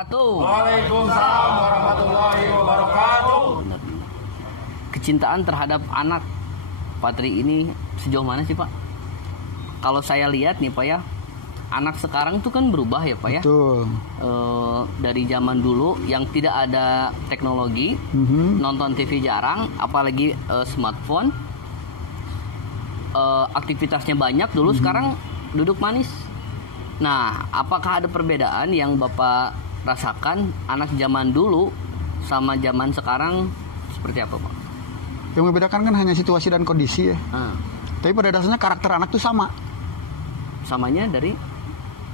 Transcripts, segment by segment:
wabarakatuh. Waalaikumsalam warahmatullahi wabarakatuh. Kecintaan terhadap anak Pak Tri ini sejauh mana sih Pak? Kalau saya lihat nih Pak ya, anak sekarang tuh kan berubah ya Pak ya. Betul. Dari zaman dulu yang tidak ada teknologi, nonton TV jarang, apalagi smartphone, aktivitasnya banyak dulu, sekarang duduk manis. Nah, apakah ada perbedaan yang Bapak rasakan anak zaman dulu sama zaman sekarang seperti apa Pak? Yang membedakan kan hanya situasi dan kondisi ya. Tapi pada dasarnya karakter anak itu sama. Samanya dari?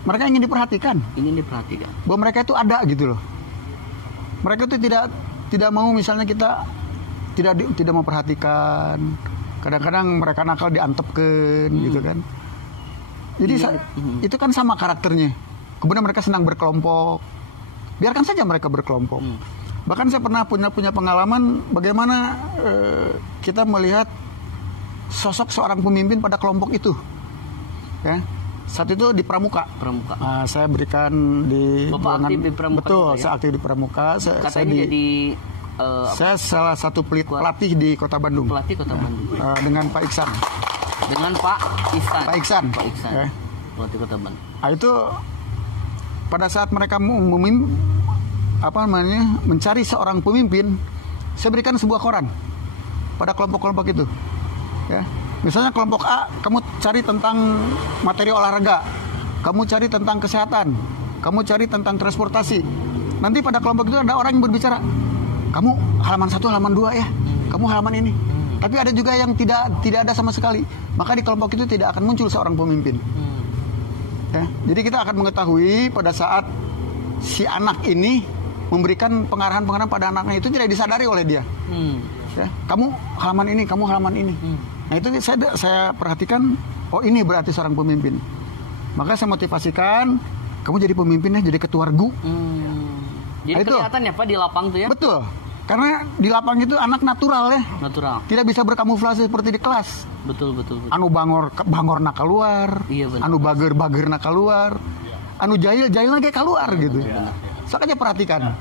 Mereka ingin diperhatikan. Ingin diperhatikan. Bahwa mereka itu ada gitu loh. Mereka itu tidak mau misalnya kita tidak memperhatikan. Kadang-kadang mereka nakal diantepkan gitu kan. Jadi itu kan sama karakternya. Kemudian mereka senang berkelompok. Biarkan saja mereka berkelompok. Bahkan saya pernah punya pengalaman bagaimana kita melihat sosok seorang pemimpin pada kelompok itu. Ya. Saat itu di Pramuka. Saya berikan di Bapak aktif di Pramuka. Betul, ya? Saya aktif di Pramuka. Katanya jadi saya salah satu pelatih di Kota Bandung. Pelatih Kota Bandung. Dengan Pak Iksan. Dengan Pak Iksan. Ya. Pelatih Kota Bandung. Nah, itu pada saat mereka mencari seorang pemimpin, saya berikan sebuah koran pada kelompok-kelompok itu. Ya. Misalnya kelompok A, kamu cari tentang materi olahraga, kamu cari tentang kesehatan, kamu cari tentang transportasi. Nanti pada kelompok itu ada orang yang berbicara, kamu halaman 1, halaman 2 ya, kamu halaman ini. Tapi ada juga yang tidak ada sama sekali. Maka di kelompok itu tidak akan muncul seorang pemimpin. Ya. Jadi kita akan mengetahui pada saat si anak ini memberikan pengarahan-pengarahan pada anaknya itu tidak disadari oleh dia. Ya. Kamu halaman ini, kamu halaman ini. Nah itu saya perhatikan, oh ini berarti seorang pemimpin. Maka saya motivasikan, kamu jadi pemimpinnya, jadi ketua regu. Jadi nah, kelihatan ya Pak di lapang tuh ya? Betul. Karena di lapang itu anak natural ya. Natural. Tidak bisa berkamuflase seperti di kelas. Betul. Anu bangor nak keluar. Iya, benar. Anu bager nak keluar. Anu jahil lagi keluar gitu. Saja perhatikan.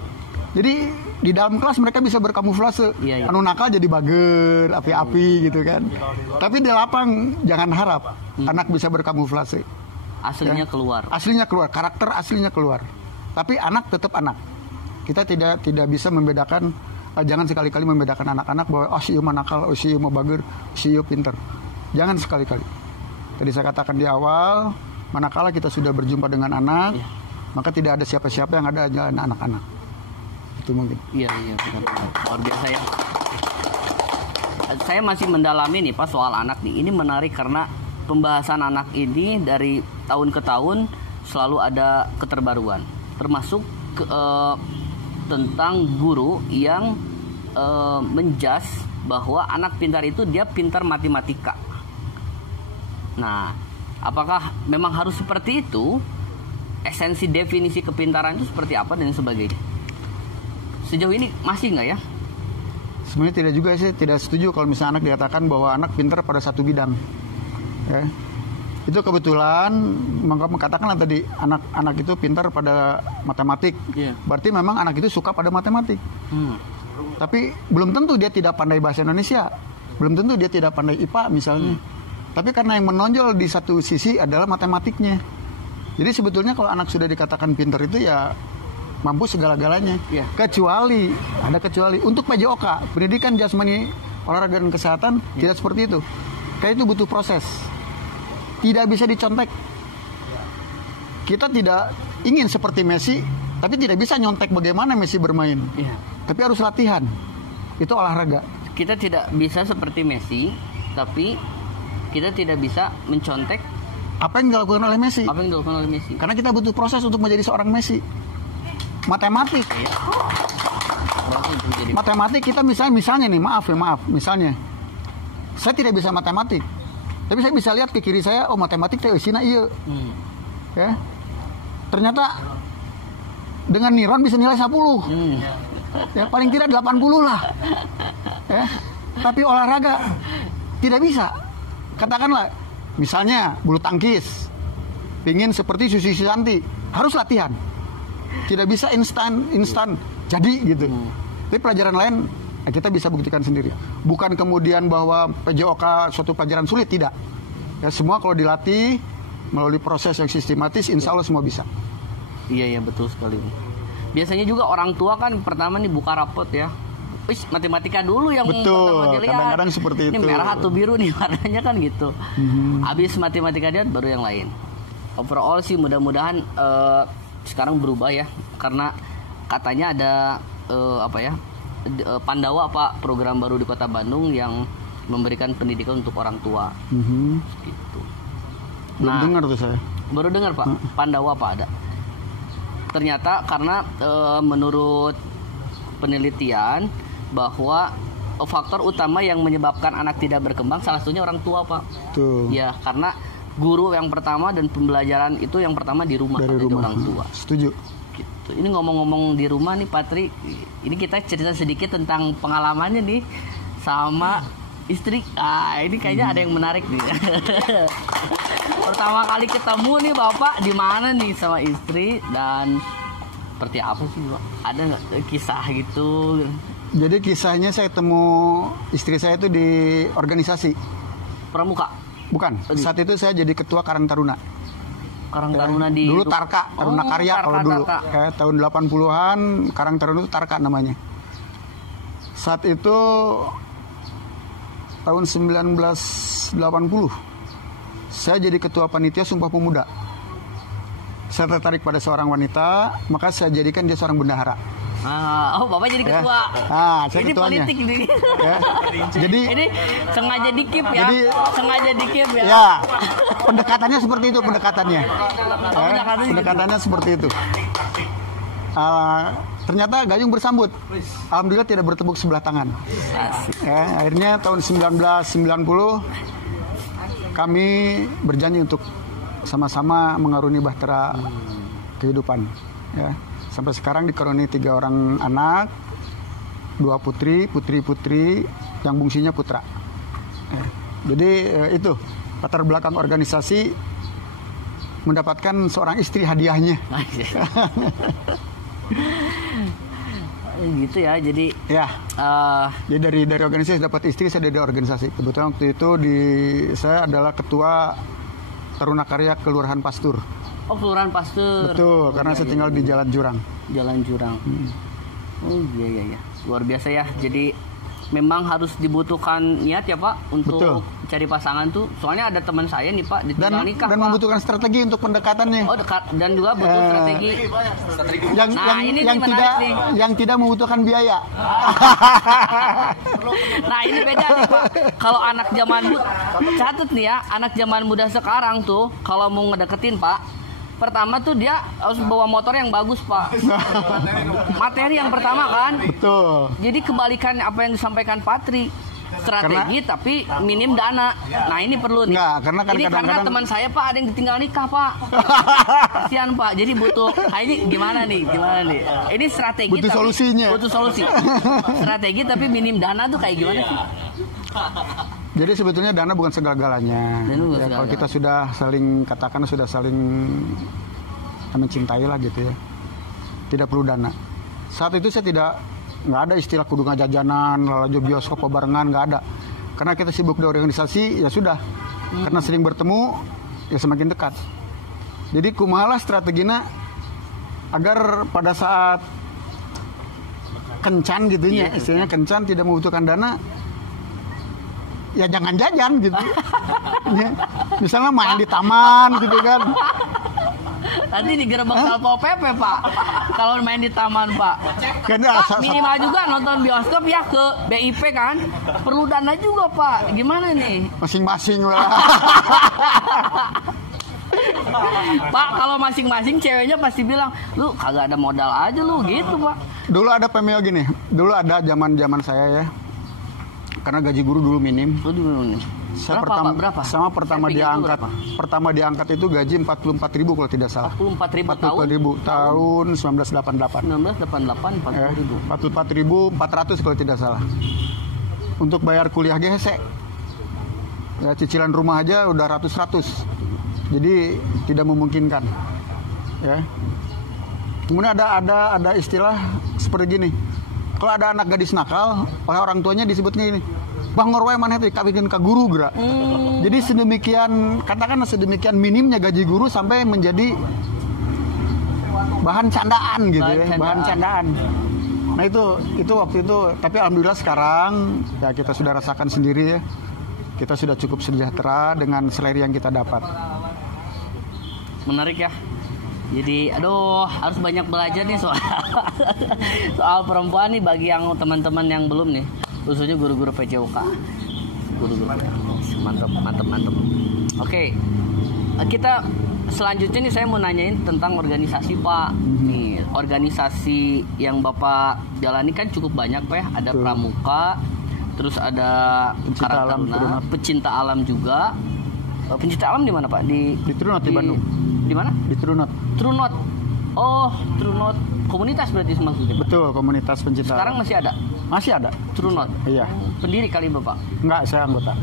Jadi di dalam kelas mereka bisa berkamuflase. Iya. Anu nakal jadi bager, api-api gitu kan. Tapi di lapang jangan harap anak bisa berkamuflase. Aslinya keluar. Aslinya keluar, karakter aslinya keluar. Tapi anak tetap anak. Kita tidak bisa membedakan, jangan sekali-kali membedakan anak-anak bahwa si ieu mah nakal, si ieu mah bager, si ieu pinter. Jangan sekali-kali. Tadi saya katakan di awal, manakala kita sudah berjumpa dengan anak, maka tidak ada siapa-siapa, yang ada hanya anak-anak. Itu mungkin. Iya benar. Luar biasa ya. Saya masih mendalami nih Pak soal anak nih. Ini menarik karena pembahasan anak ini dari tahun ke tahun selalu ada keterbaruan. Termasuk tentang guru yang menjudge bahwa anak pintar itu dia pintar matematika. Nah, apakah memang harus seperti itu? Esensi definisi kepintaran itu seperti apa dan sebagainya? Sejauh ini masih nggak ya? Sebenarnya tidak juga, saya tidak setuju kalau misalnya anak dikatakan bahwa anak pintar pada satu bidang. Ya. Itu kebetulan mengatakanlah tadi anak itu pintar pada matematik. Berarti memang anak itu suka pada matematik. Tapi belum tentu dia tidak pandai bahasa Indonesia. Belum tentu dia tidak pandai IPA misalnya. Tapi karena yang menonjol di satu sisi adalah matematiknya. Jadi sebetulnya kalau anak sudah dikatakan pintar itu ya mampu segala-galanya. Kecuali untuk PJOK, pendidikan jasmani olahraga dan kesehatan, tidak seperti itu. Kayak itu butuh proses. Tidak bisa dicontek. Kita tidak ingin seperti Messi, tapi tidak bisa nyontek bagaimana Messi bermain. Tapi harus latihan. Itu olahraga. Kita tidak bisa seperti Messi, tapi kita tidak bisa mencontek apa yang dilakukan oleh Messi. Karena kita butuh proses untuk menjadi seorang Messi. Matematik. Matematik kita misalnya nih, misalnya saya tidak bisa matematik. Tapi saya bisa lihat ke kiri saya, oh matematik teh eusina ieu. Ya. Ternyata dengan niron bisa nilai 10. Ya, paling tidak 80 lah. Ya. Tapi olahraga tidak bisa. Katakanlah misalnya bulu tangkis. Ingin seperti Susi Susanti, harus latihan. tidak bisa instan jadi gitu. Tapi pelajaran lain kita bisa buktikan sendiri. Bukan kemudian bahwa PJOK suatu pelajaran sulit, tidak. Ya, semua kalau dilatih melalui proses yang sistematis, insya Allah semua bisa. Iya betul sekali. Biasanya juga orang tua kan pertama nih buka rapot ya. Wih, matematika dulu yang betul, kadang-kadang seperti ini itu. Ini merah atau biru nih warnanya kan gitu. Habis matematika dia baru yang lain. Overall sih mudah-mudahan sekarang berubah ya, karena katanya ada Pandawa Pak, program baru di Kota Bandung yang memberikan pendidikan untuk orang tua. Gitu. Belum dengar tuh saya. Baru dengar Pak, Pandawa Pak ada. Ternyata karena menurut penelitian bahwa faktor utama yang menyebabkan anak tidak berkembang salah satunya orang tua Pak. Tuh. Ya karena guru yang pertama dan pembelajaran itu yang pertama di rumah, dari rumah. Orang tua. Setuju. Gitu. Ini ngomong-ngomong di rumah nih Patri, ini kita cerita sedikit tentang pengalamannya nih sama istri. Ini kayaknya ada yang menarik nih. Pertama kali ketemu nih Bapak di mana nih sama istri, dan seperti apa sih Pak? Ada nggak kisah gitu? Jadi kisahnya saya temu istri saya itu di organisasi Pramuka. Bukan, saat itu saya jadi ketua Karang Taruna. Karang Taruna di dulu Tarka, Taruna Karya kalau dulu. Tahun 80-an Karang Taruna itu Tarka namanya. Saat itu tahun 1980 saya jadi ketua panitia Sumpah Pemuda. Saya tertarik pada seorang wanita, maka saya jadikan dia seorang bendahara. Bapak jadi ketua. Saya ini ketuanya. Politik nih. Jadi ini sengaja dikip ya. Sengaja dikip ya. Ya, pendekatannya seperti itu pendekatannya. Pendekatannya seperti itu. Ternyata gayung bersambut. Alhamdulillah tidak bertepuk sebelah tangan. Akhirnya tahun 1990 kami berjanji untuk sama-sama mengaruni bahtera kehidupan. Ya. Sampai sekarang dikaruniai 3 orang anak, 2 putri, yang bungsunya putra. Jadi itu latar belakang organisasi mendapatkan seorang istri hadiahnya. Gitu ya, jadi ya. Jadi dari organisasi dapat istri, saya dari organisasi. Kebetulan waktu itu saya adalah ketua Taruna Karya Kelurahan Pastur. Oh, Kelurahan Pastur. Betul, karena saya tinggal di Jalan Jurang. Jalan Jurang. Oh iya. Luar biasa ya. Jadi memang harus dibutuhkan niat ya Pak untuk cari pasangan tuh. Soalnya ada teman saya nih Pak ditinggal nikah. Dan membutuhkan strategi untuk pendekatannya. Oh, dan juga butuh strategi. Yang tidak membutuhkan biaya. Nah, ini beda nih Pak. Kalau anak zaman muda, catat nih ya, anak zaman muda sekarang tuh kalau mau ngedeketin Pak, pertama tuh dia harus bawa motor yang bagus Pak. Materi yang pertama kan. Betul. Jadi kebalikan apa yang disampaikan Patri. Strategi tapi minim dana. Nah ini perlu nih. Enggak, karena teman saya Pak ada yang ditinggal nikah Pak. Kasihan Pak. Jadi butuh. Ini gimana nih? Ini strategi. Butuh solusinya. Butuh solusi. Strategi tapi minim dana tuh kayak gimana sih? Jadi sebetulnya dana bukan segala-galanya. Kalau kita sudah saling mencintai lah gitu ya, tidak perlu dana. Saat itu saya nggak ada istilah kudu ngajajanan, lalu bioskop barengan, nggak ada. Karena kita sibuk di organisasi, ya sudah. Karena sering bertemu, ya semakin dekat. Jadi kumaha strateginya agar pada saat kencan gitunya, istilahnya kencan tidak membutuhkan dana. Ya jangan jajan gitu. Ya. Misalnya main di taman gitu kan. Nanti digerebek Satpol PP Pak. Kalau main di taman Pak. Pak minimal juga nonton bioskop ya ke BIP kan. Perlu dana juga Pak. Gimana nih? Masing-masing lah. Pak kalau masing-masing ceweknya pasti bilang, lu kagak ada modal aja lu gitu Pak. Dulu ada pemil gini. Dulu ada zaman saya ya. Karena gaji guru dulu minim. Saya berapa? Pertama diangkat itu gaji 44.000 kalau tidak salah. 44.000 tahun 1988. 44.400 kalau tidak salah. Untuk bayar kuliah GHC. Ya cicilan rumah aja udah ratus. Jadi tidak memungkinkan. Ya. Kemudian ada istilah seperti gini. Kalau ada anak gadis nakal, oleh orang tuanya disebutnya ini, bangor wae maneh teh kawin ka guru geura. Jadi sedemikian, katakanlah sedemikian minimnya gaji guru sampai menjadi bahan candaan gitu ya, bahan candaan. Nah itu waktu itu, tapi alhamdulillah sekarang ya kita sudah rasakan sendiri ya. Kita sudah cukup sejahtera dengan salary yang kita dapat. Menarik ya. Jadi harus banyak belajar nih soal perempuan nih bagi yang teman-teman yang belum nih, khususnya guru-guru PJOK. Guru-guru. Mantap. Oke. Kita selanjutnya nih saya mau nanyain tentang organisasi Pak. Nih, organisasi yang Bapak jalani kan cukup banyak Pak ya. Ada Pramuka, terus ada Karang Taruna, pecinta alam juga. Pencinta alam di mana Pak? Di Trunot di Bandung. Di mana? Di Trunot. Oh, Trunot komunitas berarti maksudnya. Betul, komunitas pencinta. Sekarang masih ada? Masih ada. Trunot. Iya. Pendiri kali Bapak? Enggak, saya anggota.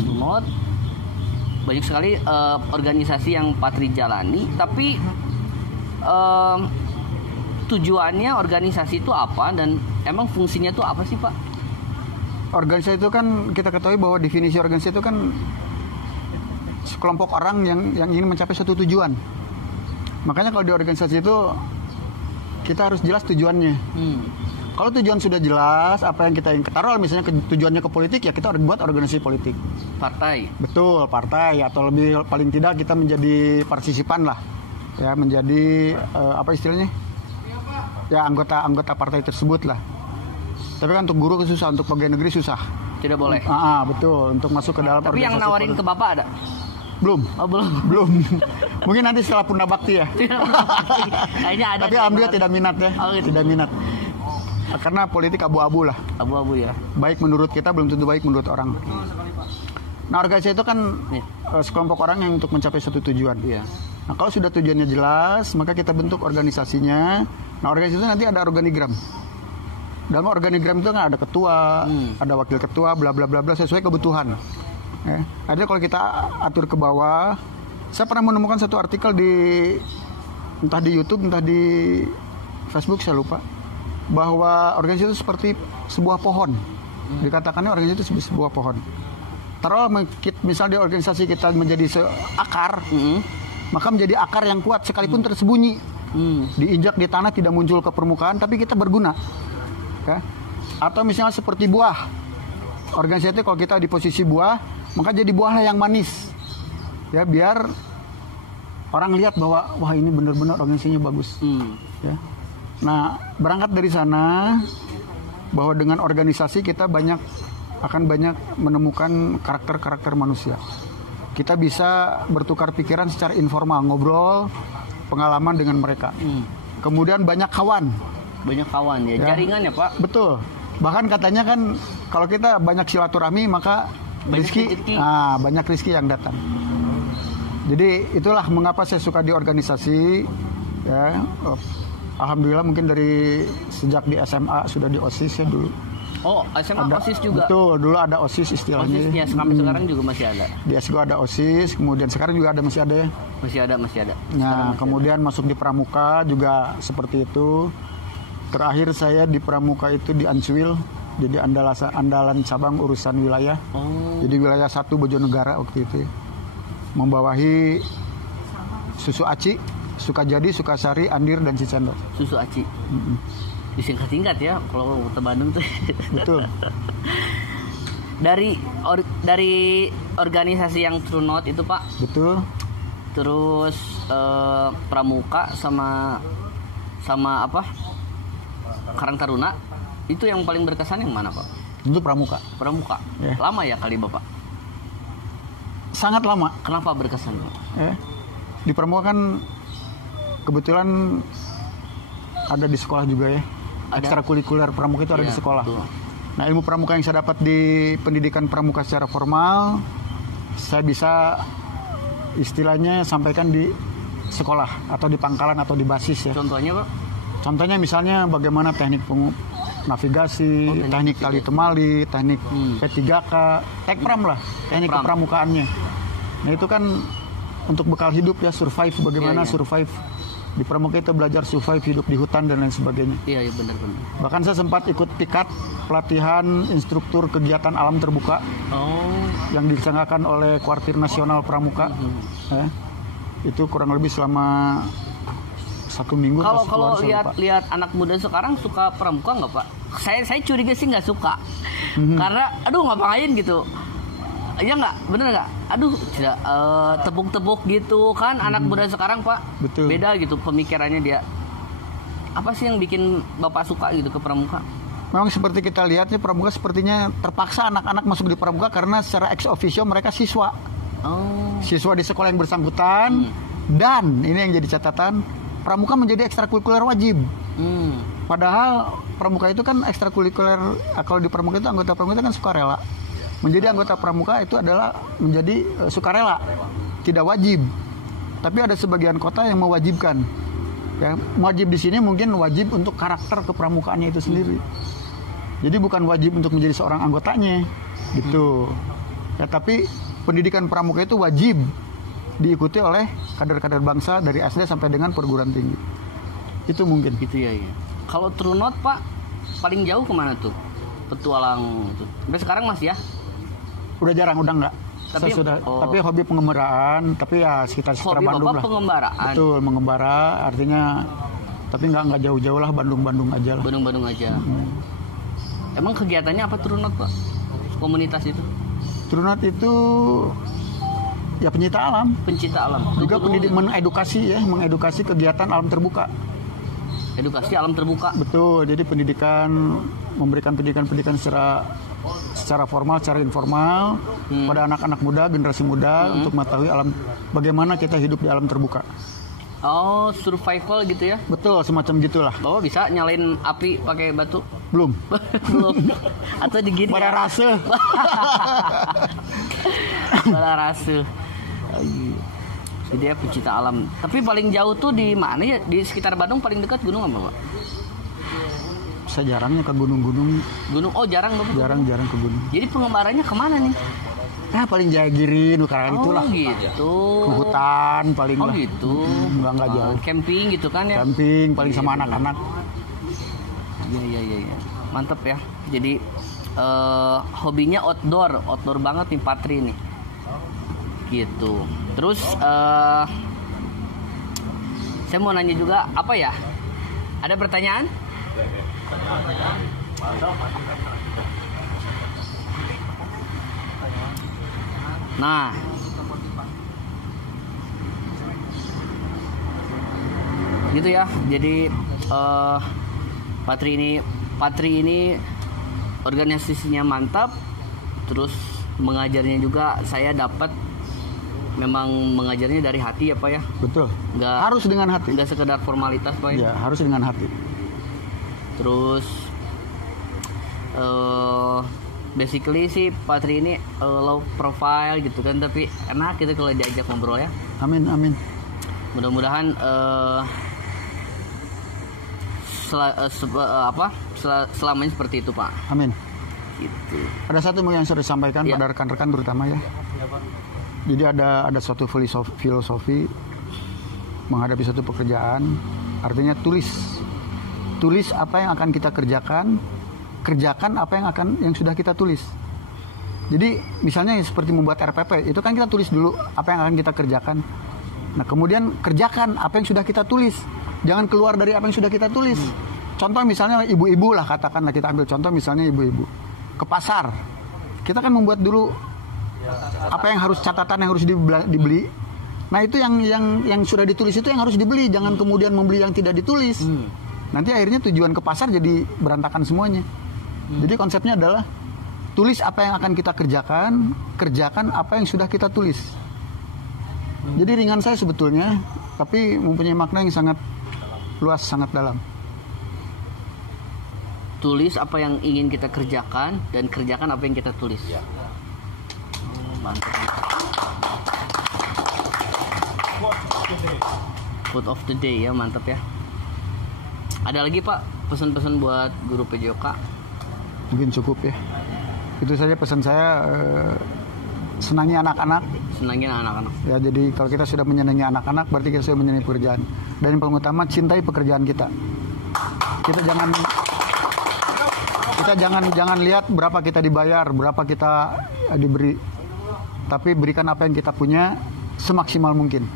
Trunot. Banyak sekali organisasi yang Patri jalani, tapi tujuannya organisasi itu apa dan emang fungsinya itu apa sih Pak? Organisasi itu kan kita ketahui bahwa definisi organisasi itu kan sekelompok orang yang ingin mencapai suatu tujuan. Makanya kalau di organisasi itu kita harus jelas tujuannya. Kalau tujuan sudah jelas, apa yang kita ingin taruh misalnya tujuannya ke politik, ya kita harus buat organisasi politik. Partai. Betul, partai, atau lebih paling tidak kita menjadi partisipan lah, ya menjadi apa istilahnya, ya anggota partai tersebut lah. Tapi kan untuk guru susah, untuk pegawai negeri susah. Tidak boleh. Betul, untuk masuk ke dalam. Tapi yang nawarin ke Bapak ada? Belum. Oh, belum. Mungkin nanti setelah Purna Bakti ya. Kayaknya ada. Tapi alhamdulillah tidak minat ya. Gitu. Tidak minat. Karena politik abu-abu lah. Abu-abu ya. Baik menurut kita belum tentu baik menurut orang. Nah, organisasi itu kan sekelompok orang yang untuk mencapai satu tujuan. Iya. Nah, kalau sudah tujuannya jelas, maka kita bentuk organisasinya. Nah, organisasi itu nanti ada organigram. Dalam organigram itu kan ada ketua, ada wakil ketua, bla bla bla bla sesuai kebutuhan. Ya. Ada kalau kita atur ke bawah, saya pernah menemukan satu artikel entah di YouTube, entah di Facebook, saya lupa, bahwa organisasi itu seperti sebuah pohon. Dikatakannya organisasi itu seperti sebuah pohon. Taruh misal di organisasi kita menjadi akar, maka menjadi akar yang kuat sekalipun tersembunyi, diinjak di tanah tidak muncul ke permukaan, tapi kita berguna. Ya. Atau misalnya seperti buah, organisasi itu kalau kita di posisi buah, maka jadi buahlah yang manis, ya biar orang lihat bahwa wah ini benar-benar organisasinya bagus. Ya. Nah, berangkat dari sana bahwa dengan organisasi kita akan banyak menemukan karakter-karakter manusia. Kita bisa bertukar pikiran secara informal, ngobrol pengalaman dengan mereka. Kemudian banyak kawan. Banyak kawan ya, jaringan ya Pak. Betul. Bahkan katanya kan kalau kita banyak silaturahmi maka banyak rezeki yang datang. Jadi itulah mengapa saya suka di organisasi. Ya, alhamdulillah mungkin dari sejak di SMA sudah di OSIS ya dulu. Oh, SMA ada, OSIS juga. Betul, dulu ada OSIS istilahnya. OSISnya sampai sekarang juga masih ada. Di SGO ada OSIS, kemudian sekarang juga masih ada ya. Masih ada. Nah, kemudian masuk di Pramuka juga seperti itu. Terakhir saya di Pramuka itu di Ancuil, jadi andalan cabang urusan wilayah. Jadi wilayah 1 Bojonegara waktu itu. Membawahi Susu Aci, Sukajadi, Sukasari, Andir dan Cicendo. Susu Aci. Disingkat-singkat ya kalau ke Bandung tuh. Betul. Dari organisasi yang Trunot itu Pak. Betul. Terus Pramuka sama apa? Karang Taruna. Itu yang paling berkesan yang mana Pak? Tentu Pramuka. Ya. Lama ya kali Bapak? Sangat lama. Kenapa berkesan Pak? Ya. Di Pramuka kan kebetulan ada di sekolah juga ya. Ekstrakurikuler Pramuka itu ada di sekolah. Betul. Nah, ilmu Pramuka yang saya dapat di pendidikan Pramuka secara formal, saya bisa istilahnya sampaikan di sekolah atau di pangkalan atau di basis ya. Contohnya Pak? Contohnya misalnya bagaimana teknik navigasi, teknik tali temali, teknik P3K, tekpram lah, teknik kepramukaannya. Nah itu kan untuk bekal hidup ya, survive, bagaimana survive Di pramuka kita belajar survive, hidup di hutan dan lain sebagainya. Iya, benar-benar. Bahkan saya sempat ikut pikat pelatihan instruktur kegiatan alam terbuka yang diselenggarakan oleh Kuartir Nasional Pramuka. Itu kurang lebih selama 1 minggu. Kalau lihat anak muda sekarang suka pramuka nggak, Pak? Saya curiga sih nggak suka. Karena aduh ngapain gitu. Ya nggak, bener nggak? Aduh, tidak tepuk-tepuk gitu kan anak muda sekarang, Pak. Betul. Beda gitu pemikirannya dia. Apa sih yang bikin Bapak suka gitu ke pramuka? Memang seperti kita lihat nih, pramuka sepertinya terpaksa anak-anak masuk di pramuka karena secara ex officio mereka siswa. Siswa di sekolah yang bersangkutan. Dan ini yang jadi catatan, pramuka menjadi ekstrakurikuler wajib. Padahal pramuka itu kan ekstrakurikuler, kalau di pramuka itu anggota pramuka itu kan sukarela. Menjadi anggota pramuka itu adalah menjadi sukarela, tidak wajib. Tapi ada sebagian kota yang mewajibkan. Ya, wajib di sini mungkin wajib untuk karakter kepramukaannya itu sendiri. Jadi bukan wajib untuk menjadi seorang anggotanya, gitu. Ya, tapi pendidikan pramuka itu wajib diikuti oleh kader-kader bangsa dari SD sampai dengan perguruan tinggi. Itu mungkin. Gitu ya. Kalau True Note, Pak, paling jauh kemana tuh? Petualang itu. Sampai sekarang masih ya? Udah jarang, udah enggak. Tapi hobi pengembaraan, tapi ya sekitar Bandung lah. Pengembaraan. Betul, mengembara artinya, tapi enggak jauh-jauh lah, Bandung aja lah. Bandung aja. Emang kegiatannya apa True Note, Pak? Komunitas itu? True Note itu ya pencinta alam. Pencinta alam. Juga mengedukasi kegiatan alam terbuka. Edukasi alam terbuka. Betul, jadi memberikan pendidikan secara formal, secara informal pada anak-anak muda, generasi muda untuk mengetahui bagaimana kita hidup di alam terbuka. Oh, survival gitu ya? Betul, semacam gitulah. Bapak bisa nyalain api pakai batu? Belum. Atau digini? Bara rase. Bara rase. Jadi ya pecinta alam. Tapi paling jauh tuh di mana ya? Di sekitar Bandung paling dekat gunung apa, Pak? Saya jarangnya ke gunung-gunung. Jarang, Bapak? Jarang ke gunung. Jadi pengembaranya kemana nih? Paling Jayagiri, Nukaran itulah. Gitu. Ke hutan paling lah. Gitu. Enggak jauh. Camping gitu kan ya? Camping paling sama anak-anak. Iya. Mantep ya. Jadi hobinya outdoor banget nih Patri nih. Gitu. Terus saya mau nanya juga apa ya? Ada pertanyaan? Nah, gitu ya. Jadi Patri ini organisasinya mantap, terus mengajarnya juga saya dapat memang mengajarnya dari hati ya Pak ya. Betul. Harus dengan hati. Nggak sekedar formalitas Pak ya. Ya, harus dengan hati. Terus basically sih Patri ini low profile gitu kan, tapi enak gitu kalau diajak ngobrol ya. Amin. Mudah-mudahan selamanya seperti itu Pak. Amin. Gitu. Ada satu yang sudah disampaikan pada rekan-rekan terutama ya. Jadi ada suatu filosofi menghadapi suatu pekerjaan, artinya tulis apa yang akan kita kerjakan apa yang sudah kita tulis. Jadi misalnya seperti membuat RPP, itu kan kita tulis dulu apa yang akan kita kerjakan. Nah kemudian kerjakan apa yang sudah kita tulis, jangan keluar dari apa yang sudah kita tulis. Contoh misalnya ibu-ibu lah, katakanlah kita ambil contoh misalnya ibu-ibu ke pasar, kita kan membuat dulu apa yang harus, catatan yang harus dibeli. Nah itu yang sudah ditulis itu yang harus dibeli, jangan kemudian membeli yang tidak ditulis. Nanti akhirnya tujuan ke pasar jadi berantakan semuanya. Jadi konsepnya adalah tulis apa yang akan kita kerjakan apa yang sudah kita tulis. Jadi ringan saya sebetulnya, tapi mempunyai makna yang sangat luas, sangat dalam. Tulis apa yang ingin kita kerjakan dan kerjakan apa yang kita tulis. Mantap. Quote of the day ya, mantap ya. Ada lagi Pak pesan-pesan buat guru PJOK? Mungkin cukup ya. Itu saja pesan saya. senangi anak-anak. Senangin anak-anak. Ya, jadi kalau kita sudah menyenangi anak-anak, berarti kita sudah menyenangi pekerjaan. Dan yang paling utama, cintai pekerjaan kita. Kita jangan lihat berapa kita dibayar, berapa kita diberi, tapi berikan apa yang kita punya semaksimal mungkin.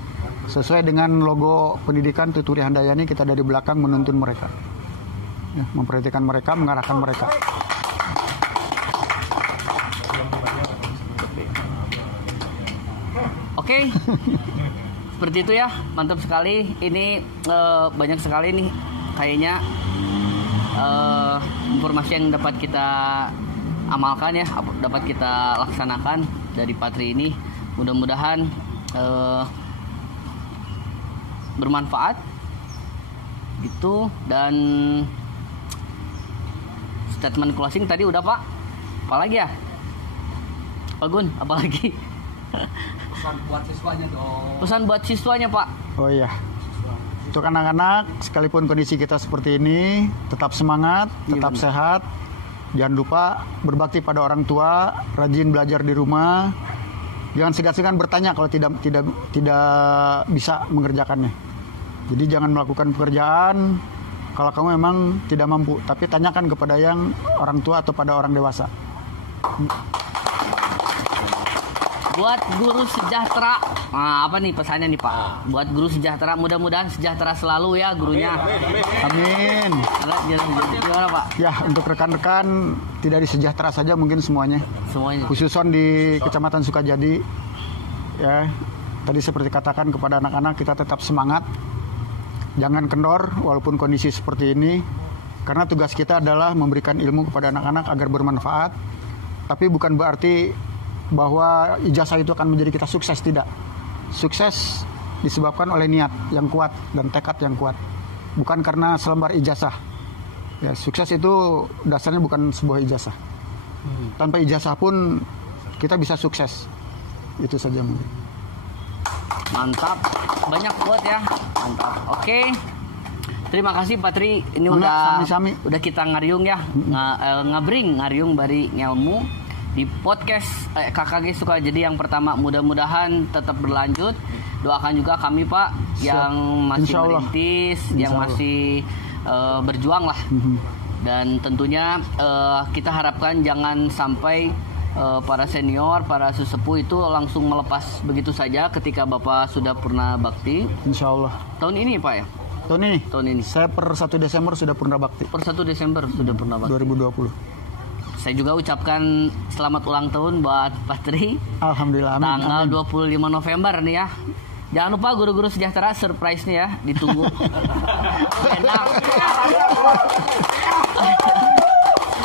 Sesuai dengan logo pendidikan Tuturi Handayani, kita dari belakang menuntun mereka, ya, memperhatikan mereka, mengarahkan mereka. Oke, seperti itu ya, mantap sekali. Ini banyak sekali nih kayaknya informasi yang dapat kita amalkan ya, dapat kita laksanakan dari Patri ini. Mudah-mudahan bermanfaat gitu. Dan statement closing tadi udah Pak. Apalagi ya Pak Gun, apalagi? Pesan buat siswanya dong. Pesan buat siswanya Pak. Oh iya, untuk anak-anak, sekalipun kondisi kita seperti ini, tetap semangat, tetap sehat. Jangan lupa berbakti pada orang tua, rajin belajar di rumah. Jangan segan-segan bertanya kalau tidak bisa mengerjakannya. Jadi jangan melakukan pekerjaan kalau kamu memang tidak mampu, tapi tanyakan kepada yang orang tua atau pada orang dewasa. Buat guru sejahtera, nah, apa nih pesannya nih Pak? Buat guru sejahtera, mudah-mudahan sejahtera selalu ya gurunya. Amin. Gimana Pak? Ya, untuk rekan-rekan tidak di sejahtera saja, mungkin semuanya. Semuanya. Khususon di Kecamatan Sukajadi, ya, tadi seperti katakan kepada anak-anak, kita tetap semangat, jangan kendor walaupun kondisi seperti ini, karena tugas kita adalah memberikan ilmu kepada anak-anak agar bermanfaat. Tapi bukan berarti bahwa ijazah itu akan menjadi kita sukses, tidak. Sukses disebabkan oleh niat yang kuat dan tekad yang kuat, bukan karena selembar ijazah. Ya, sukses itu dasarnya bukan sebuah ijazah. Tanpa ijazah pun kita bisa sukses. Itu saja mungkin. Mantap, banyak quote ya. Mantap. Oke. Terima kasih Patri. Ini Sami-sami. udah kita ngariung ya. Ngariung bari ngelmu di podcast KKG Sukajadi yang pertama. Mudah-mudahan tetap berlanjut. Doakan juga kami Pak yang masih merintis, yang masih berjuang lah. Dan tentunya kita harapkan jangan sampai para senior, para sesepuh itu langsung melepas begitu saja ketika Bapak sudah purna bakti. Insya Allah. Tahun ini Pak ya? Tahun ini? Tahun ini. Saya per 1 Desember sudah purna bakti. Per 1 Desember sudah purna bakti. 2020. Saya juga ucapkan selamat ulang tahun buat Patri. Alhamdulillah. Amin. Tanggal 25 November nih ya. Jangan lupa guru-guru sejahtera surprise nih ya, ditunggu. Enak.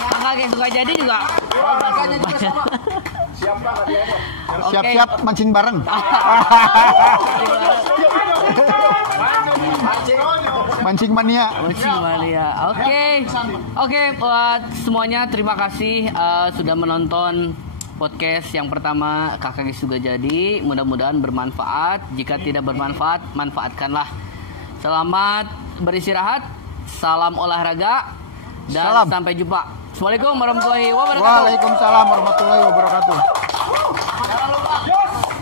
Kakak Sukajadi juga. Siap-siap mancing bareng. Mancing mania. Oke, buat semuanya terima kasih sudah menonton podcast yang pertama KKG Sukajadi. Mudah-mudahan bermanfaat. Jika tidak bermanfaat, manfaatkanlah. Selamat beristirahat. Salam olahraga dan sampai jumpa. Assalamualaikum warahmatullahi wabarakatuh. Waalaikumsalam warahmatullahi wabarakatuh. Jangan lupa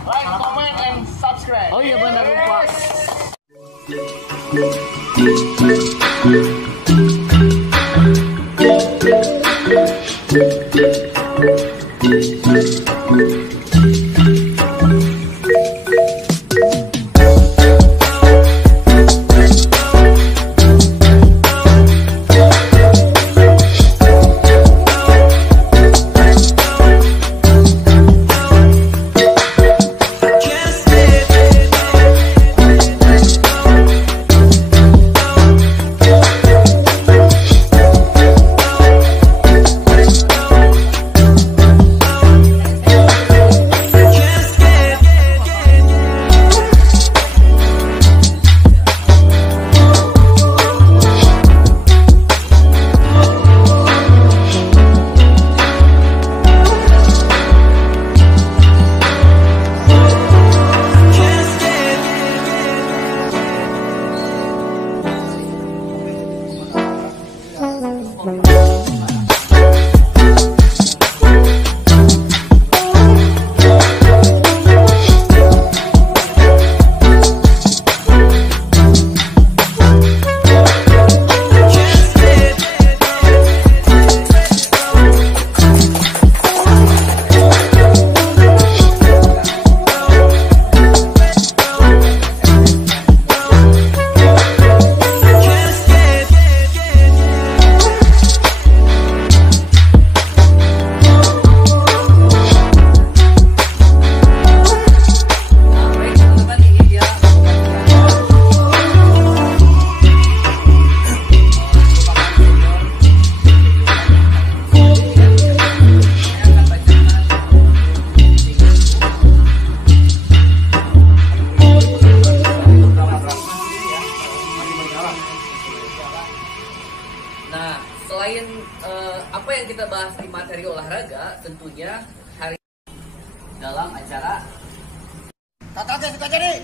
like, comment, and subscribe. Oh iya benar lupa. Hari Olahraga tentunya hari dalam acara Tata suka jadi.